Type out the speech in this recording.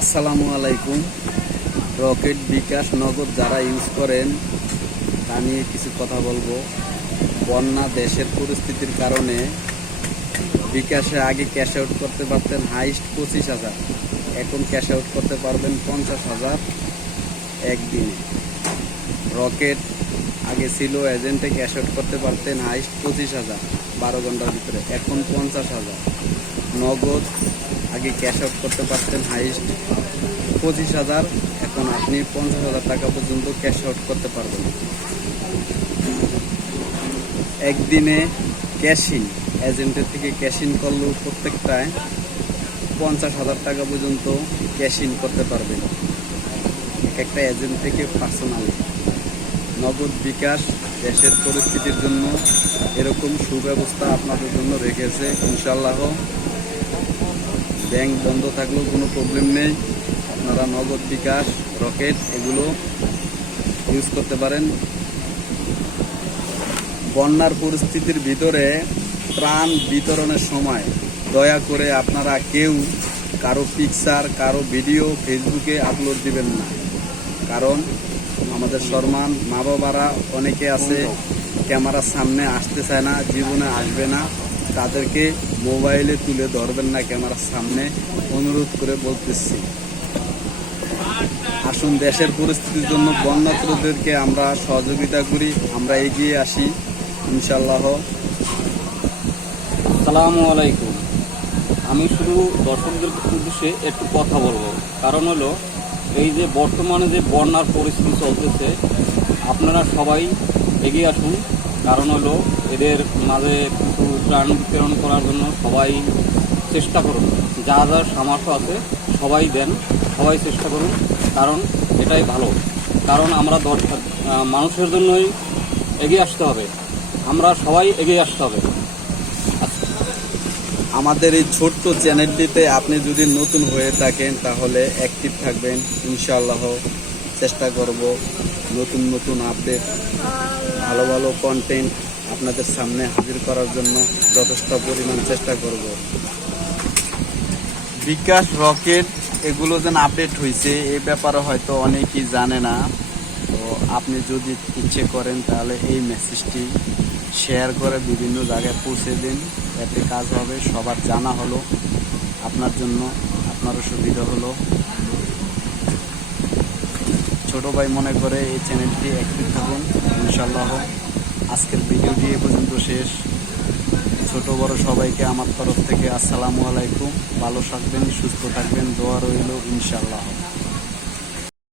আসসালামু আলাইকুম। রকেট, বিকাশ, নগদ যারা ইউজ করেন তা নিয়ে কিছু কথা বলবো। বন্যা দেশের পরিস্থিতির কারণে বিকাশে আগে ক্যাশ আউট করতে পারতেন হাইস্ট 25,000, এখন ক্যাশ আউট করতে পারবেন 50,000 একদিনে। রকেট আগে ছিল এজেন্টে ক্যাশ আউট করতে পারতেন হাইস্ট 25,000 12 ঘন্টার ভিতরে, এখন 50,000। নগদ আগে ক্যাশ আউট করতে পারতেন হাইস্ট 25,000, এখন আপনি 50,000 টাকা পর্যন্ত ক্যাশ আউট করতে পারবেন একদিনে। ক্যাশিং এজেন্টের থেকে ক্যাশিং করলেও প্রত্যেকটায় 50,000 টাকা পর্যন্ত ক্যাশিং করতে পারবেন একটা এজেন্ট থেকে পার্সোনালি। নগদ, বিকাশ দেশের পরিস্থিতির জন্য এরকম সুব্যবস্থা আপনাদের জন্য রেখেছে ইনশাআল্লাহ। ব্যাংক বন্ধ থাকলেও কোনো প্রবলেম নেই, আপনারা নগদ, বিকাশ, রকেট এগুলো ইউজ করতে পারেন। বন্যার পরিস্থিতির ভিতরে ত্রাণ বিতরণের সময় দয়া করে আপনারা কেউ কারো পিকচার, কারো ভিডিও ফেসবুকে আপলোড দিবেন না, কারণ আমাদের সম্মান মা বাবারা অনেকে আছে ক্যামেরার সামনে আসতে চায় না, জীবনে আসবে না, তাদেরকে মোবাইলে তুলে ধরবেন না ক্যামেরার সামনে, অনুরোধ করে বলতেছি। আসুন, দেশের পরিস্থিতির জন্য বন্যার্তদেরকে আমরা সহযোগিতা করি, আমরা এগিয়ে আসি ইনশাআল্লাহ। আসসালামু আলাইকুম। আমি শুধু দর্শকদের উদ্দেশ্যে একটু কথা বলবো, কারণ হলো এই যে বর্তমানে যে বন্যার পরিস্থিতি চলতেছে, আপনারা সবাই এগিয়ে আসুন। কারণ হলো এদের মাঝে কিছু ত্রাণ বিতরণ করার জন্য সবাই চেষ্টা করুন, যা যা সামর্থ্য আছে সবাই দেন, সবাই চেষ্টা করুন, কারণ এটাই ভালো। কারণ আমরা মানুষের জন্যই এগিয়ে আসতে হবে, আমরা সবাই এগিয়ে আসতে হবে। আমাদের এই ছোট্ট চ্যানেলটিতে আপনি যদি নতুন হয়ে থাকেন তাহলে অ্যাক্টিভ থাকবেন ইনশাআল্লাহ। চেষ্টা করব নতুন নতুন আপডেট, ভালো ভালো কন্টেন্ট আপনাদের সামনে হাজির করার জন্য যথেষ্ট পরিমাণ চেষ্টা করব। বিকাশ, রকেট এগুলো যেন আপডেট হয়েছে এই ব্যাপারে হয়তো অনেকেই জানে না। তো আপনি যদি ইচ্ছে করেন তাহলে এই মেসেজটি শেয়ার করে বিভিন্ন জায়গায় পৌঁছে দিন, এতে কাজ হবে, সবার জানা হলো, আপনার জন্য আপনারও সুবিধা হলো। ছোট ভাই মনে করে এই চ্যানেলটি অ্যাক্টিভ থাকুন ইনশাআল্লাহ। আজকের ভিডিওটি এ পর্যন্ত শেষ। ছোট বড় সবাইকে আমার তরফ থেকে আসসালামু আলাইকুম। ভালো থাকবেন, সুস্থ থাকবেন, দোয়া রইল ইনশাআল্লাহ।